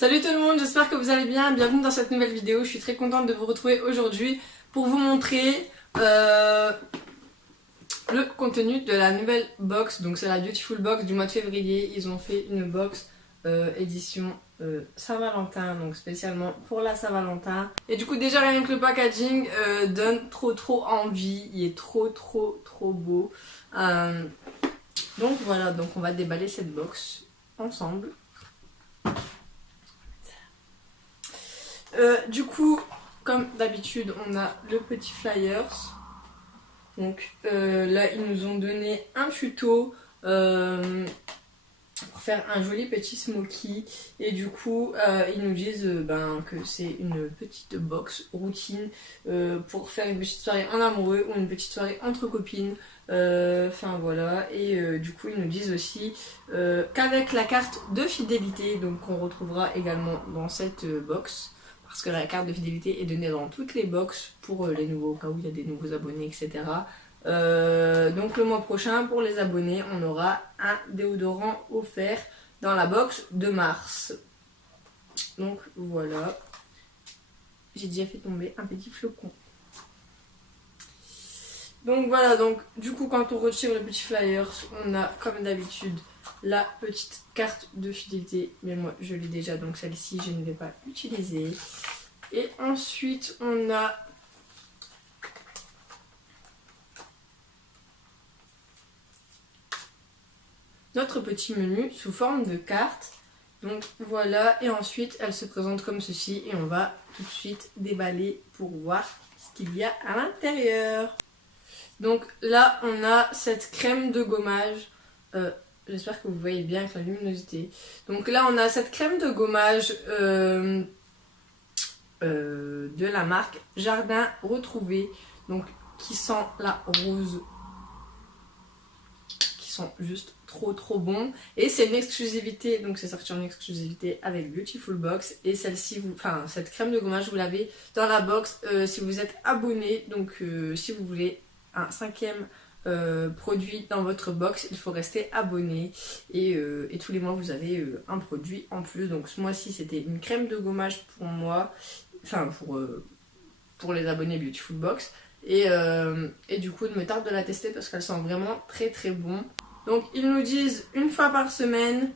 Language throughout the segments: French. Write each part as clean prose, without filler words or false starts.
Salut tout le monde, j'espère que vous allez bien, bienvenue dans cette nouvelle vidéo. Je suis très contente de vous retrouver aujourd'hui pour vous montrer le contenu de la nouvelle box. Donc c'est la Beautiful Box du mois de février. Ils ont fait une box édition Saint-Valentin, donc spécialement pour la Saint-Valentin. Et du coup déjà rien que le packaging donne trop envie, il est trop beau. Donc voilà, donc on va déballer cette box ensemble. Du coup, comme d'habitude, on a le petit flyers. Donc là, ils nous ont donné un tuto pour faire un joli petit smoky. Et du coup, ils nous disent que c'est une petite box routine pour faire une petite soirée en amoureux ou une petite soirée entre copines. Enfin voilà, et du coup ils nous disent aussi qu'avec la carte de fidélité, donc qu'on retrouvera également dans cette box, parce que la carte de fidélité est donnée dans toutes les box pour les nouveaux, au cas où il y a des nouveaux abonnés, etc. Donc le mois prochain, pour les abonnés, on aura un déodorant offert dans la box de mars. Donc voilà, j'ai déjà fait tomber un petit flocon. Donc voilà, donc du coup quand on retire le petit flyer, on a comme d'habitude la petite carte de fidélité, mais moi je l'ai déjà, donc celle-ci je ne vais pas l'utiliser. Et ensuite on a notre petit menu sous forme de carte. Donc voilà, et ensuite elle se présente comme ceci et on va tout de suite déballer pour voir ce qu'il y a à l'intérieur. Donc là on a cette crème de gommage, j'espère que vous voyez bien avec la luminosité. Donc là on a cette crème de gommage de la marque Jardin Retrouvé, donc qui sent la rose, qui sont juste trop bon. Et c'est une exclusivité, donc c'est sorti en exclusivité avec Beautiful Box. Et celle-ci, cette crème de gommage, vous l'avez dans la box si vous êtes abonné. Donc si vous voulez un 5e produit dans votre box, il faut rester abonné et tous les mois vous avez un produit en plus. Donc ce mois-ci c'était une crème de gommage pour moi, pour les abonnés Beautiful Box, et du coup il me tarde de la tester parce qu'elle sent vraiment très bon. Donc ils nous disent une fois par semaine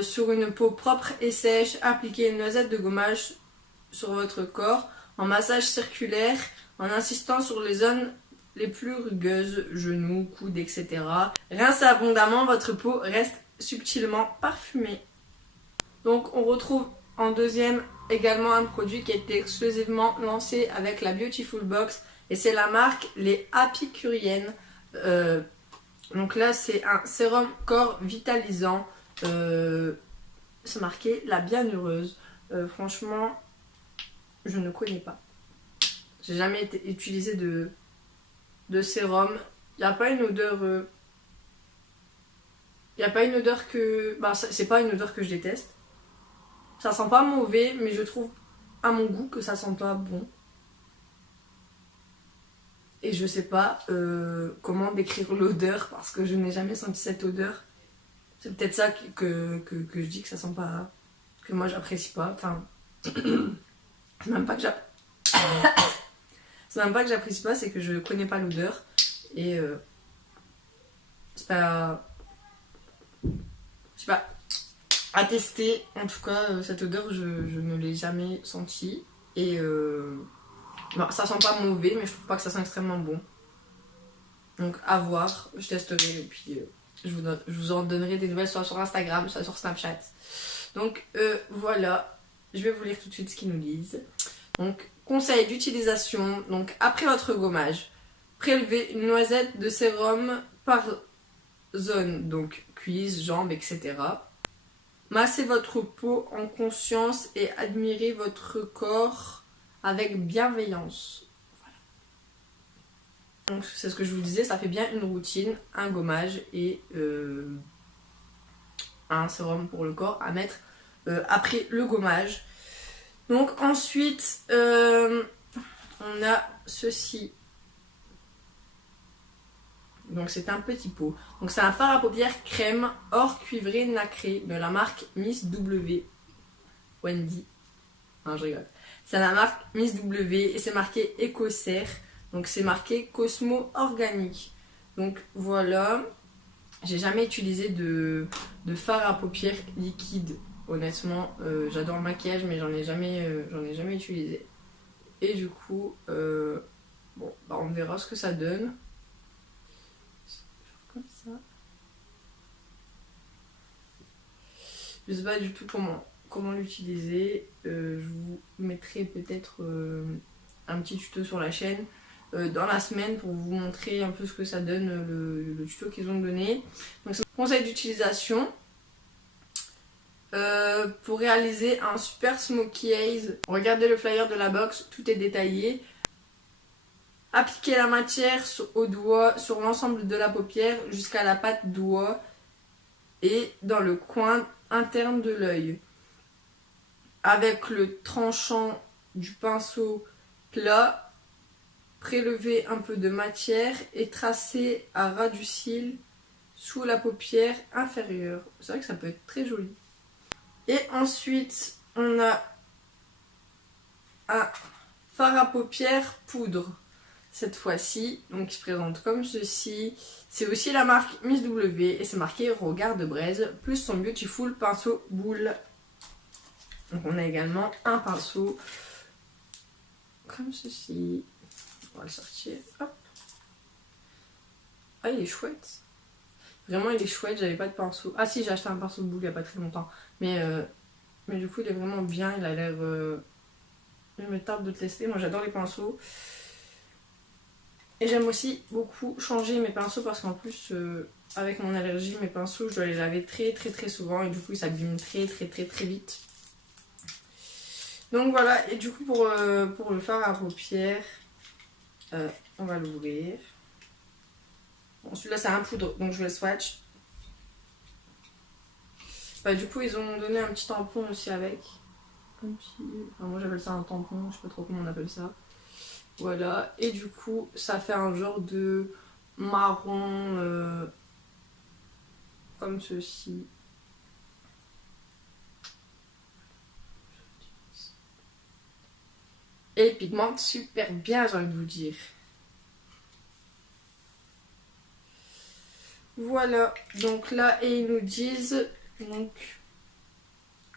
sur une peau propre et sèche, appliquez une noisette de gommage sur votre corps en massage circulaire en insistant sur les zones les plus rugueuses, genoux, coudes, etc. Rincez abondamment, votre peau reste subtilement parfumée. Donc on retrouve en deuxième également un produit qui a été exclusivement lancé avec la Beautiful Box et c'est la marque les Épicuriennes. Donc là c'est un sérum corps vitalisant, c'est marqué la bienheureuse. Franchement je ne connais pas, j'ai jamais utilisé de sérum. Il n'y a pas une odeur que... c'est pas une odeur que je déteste. Ça sent pas mauvais, mais je trouve à mon goût que ça sent pas bon. Et je sais pas comment décrire l'odeur parce que je n'ai jamais senti cette odeur. C'est peut-être ça que je dis que ça sent pas... que moi j'apprécie pas. Enfin... c'est même pas que c'est même pas que j'apprécie pas, c'est que je connais pas l'odeur. Et c'est pas... je sais pas... à tester. En tout cas, cette odeur, je ne l'ai jamais sentie. Et ça sent pas mauvais, mais je trouve pas que ça sent extrêmement bon. Donc à voir, je testerai et puis je vous en donnerai des nouvelles soit sur Instagram, soit sur Snapchat. Donc voilà, je vais vous lire tout de suite ce qu'ils nous disent. Donc conseil d'utilisation, donc après votre gommage, prélevez une noisette de sérum par zone, donc cuisse, jambes, etc. Massez votre peau en conscience et admirez votre corps avec bienveillance. Voilà. Donc c'est ce que je vous disais, ça fait bien une routine, un gommage et un sérum pour le corps à mettre après le gommage. Donc ensuite on a ceci. Donc c'est un petit pot. Donc c'est un fard à paupières crème or cuivré nacré de la marque Miss W. Wendy. Non, je rigole. C'est la marque Miss W et c'est marqué Écossaire. Donc c'est marqué Cosmo Organique. Donc voilà. J'ai jamais utilisé de fard à paupières liquide. Honnêtement, j'adore le maquillage, mais j'en ai jamais utilisé. Et du coup, bon, bah on verra ce que ça donne. Comme ça. Je sais pas du tout comment l'utiliser. Je vous mettrai peut-être un petit tuto sur la chaîne dans la semaine pour vous montrer un peu ce que ça donne, le tuto qu'ils ont donné. Donc c'est un conseil d'utilisation. Pour réaliser un super smokey eyes, regardez le flyer de la box, tout est détaillé. Appliquez la matière au doigt sur l'ensemble de la paupière jusqu'à la patte doigt et dans le coin interne de l'œil. Avec le tranchant du pinceau plat, prélevez un peu de matière et tracez à ras du cil sous la paupière inférieure. C'est vrai que ça peut être très joli. Et ensuite, on a un fard à paupières poudre. Cette fois-ci, donc il se présente comme ceci. C'est aussi la marque Miss W et c'est marqué Regard de braise plus son Beautiful pinceau boule. Donc on a également un pinceau comme ceci. On va le sortir. Hop. Ah, il est chouette. Vraiment, il est chouette. J'avais pas de pinceau. Ah si, j'ai acheté un pinceau de boule il y a pas très longtemps. Mais du coup, il est vraiment bien. Il a l'air... Il me tarde de le tester. Moi, j'adore les pinceaux. Et j'aime aussi beaucoup changer mes pinceaux parce qu'en plus, avec mon allergie, mes pinceaux, je dois les laver très souvent. Et du coup, ils s'abîment très vite. Donc voilà. Et du coup, pour le fard à paupières, on va l'ouvrir. Bon, celui-là, c'est un poudre, donc je vais le swatch. Bah, du coup, ils ont donné un petit tampon aussi avec. Un petit... Enfin, moi, j'appelle ça un tampon, je sais pas trop comment on appelle ça. Voilà, et du coup, ça fait un genre de marron comme ceci. Et il pigmente super bien, j'ai envie de vous dire. Voilà, donc là, et ils nous disent, donc,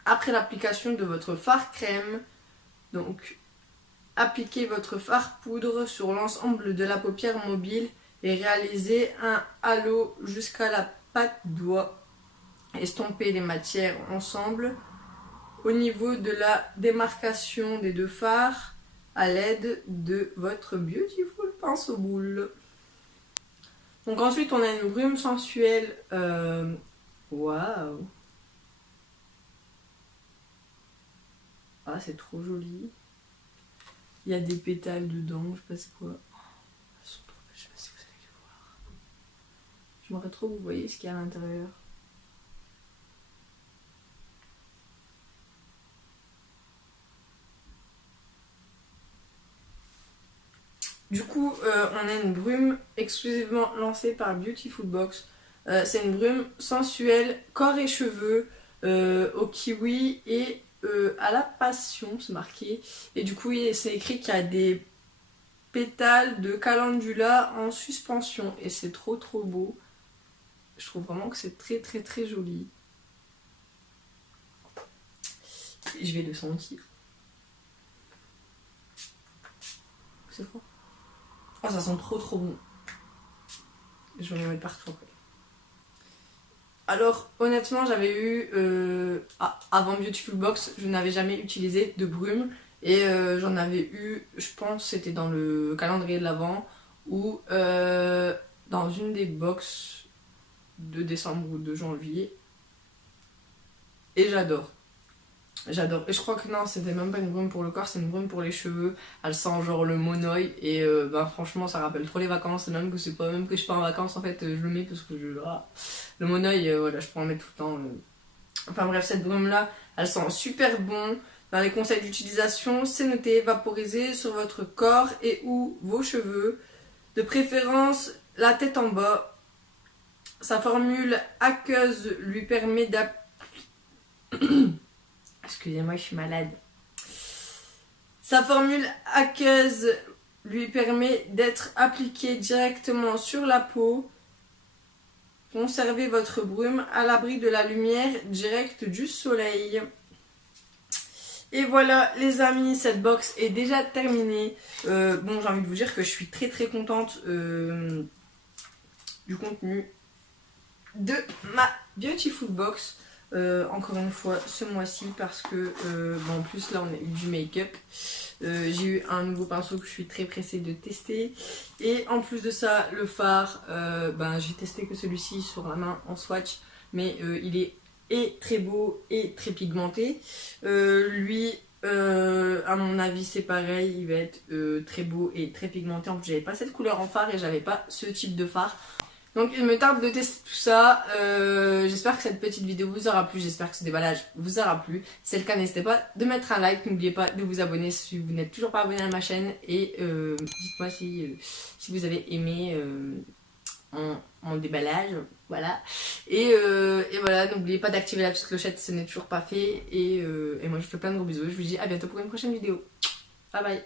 après l'application de votre fard crème, donc, appliquez votre fard poudre sur l'ensemble de la paupière mobile et réalisez un halo jusqu'à la patte doigt. Estompez les matières ensemble au niveau de la démarcation des deux fards à l'aide de votre Beautiful pinceau boule. Donc ensuite on a une brume sensuelle. Waouh! Ah, c'est trop joli. Il y a des pétales dedans, je sais pas c'est quoi. Je sais pas si vous allez les voir. J'aimerais trop que vous voyez ce qu'il y a à l'intérieur. Du coup, on a une brume exclusivement lancée par Beautiful Box. C'est une brume sensuelle, corps et cheveux, au kiwi et à la passion, c'est marqué. Et du coup, c'est écrit qu'il y a des pétales de calendula en suspension. Et c'est trop beau. Je trouve vraiment que c'est très joli. Et je vais le sentir. C'est fort. Oh, ça sent trop bon. Je vais en mettre partout après. Alors, honnêtement, j'avais eu... avant Beautiful Box, je n'avais jamais utilisé de brume. Et j'en avais eu, je pense, c'était dans le calendrier de l'Avent ou dans une des box de décembre ou de janvier. Et j'adore. J'adore. Et je crois que non, c'était même pas une brume pour le corps, c'est une brume pour les cheveux. Elle sent genre le monoï et franchement ça rappelle trop les vacances. Et même que c'est pas même que je suis pas en vacances en fait, je le mets parce que le monoï, voilà, je peux en mettre tout le temps. Enfin bref, cette brume là, elle sent super bon. Dans les conseils d'utilisation, c'est noté vaporiser sur votre corps et ou vos cheveux. De préférence la tête en bas. Sa formule aqueuse lui permet Excusez-moi, je suis malade. Sa formule aqueuse lui permet d'être appliquée directement sur la peau. Conservez votre brume à l'abri de la lumière directe du soleil. Et voilà les amis, cette box est déjà terminée. Bon, j'ai envie de vous dire que je suis très très contente du contenu de ma Beautiful Box. Encore une fois ce mois-ci parce que bon, en plus là on a eu du make-up. J'ai eu un nouveau pinceau que je suis très pressée de tester. Et en plus de ça, le fard, j'ai testé que celui-ci sur la main en swatch. Mais il est très beau et très pigmenté. Lui, à mon avis, c'est pareil. Il va être très beau et très pigmenté. En plus, j'avais pas cette couleur en fard et j'avais pas ce type de fard. Donc il me tarde de tester tout ça. J'espère que cette petite vidéo vous aura plu. J'espère que ce déballage vous aura plu. Si c'est le cas, n'hésitez pas de mettre un like. N'oubliez pas de vous abonner si vous n'êtes toujours pas abonné à ma chaîne. Et dites-moi si vous avez aimé mon déballage. Voilà. Et voilà, n'oubliez pas d'activer la petite clochette si ce n'est toujours pas fait. Et moi je vous fais plein de gros bisous. Je vous dis à bientôt pour une prochaine vidéo. Bye bye.